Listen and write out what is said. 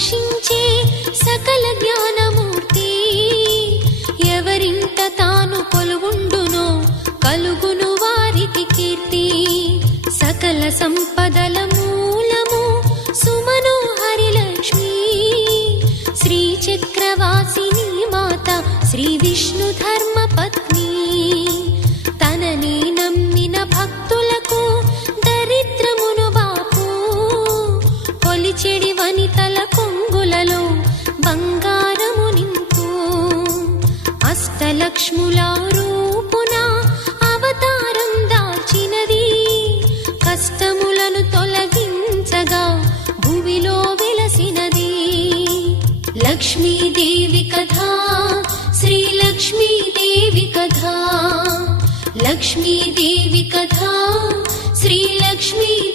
రక్షించే సకల జ్ఞానమూర్తి. ఎవరింట తాను కొలువుండునో కలుగును వారికి కీర్తి. సకల సంపదల మూలము సుమనోహరి లక్ష్మి. శ్రీ చక్రవాసిని మాత శ్రీ విష్ణు ధర్మ పత్ని. తనని నమ్మిన భక్తులకు దరిద్రమును బాపు. కొలిచెడి వనితల కొంగులలో బంగారము నింపు. అష్టలక్ష్ముల రూపున అవతారం దాల్చినది. కష్టములను తొలగించగా భూమిలో వెలసినది. లక్ష్మీదేవి కథ శ్రీ లక్ష్మీదేవి కథ. లక్ష్మీదేవి కథ శ్రీ లక్ష్మీ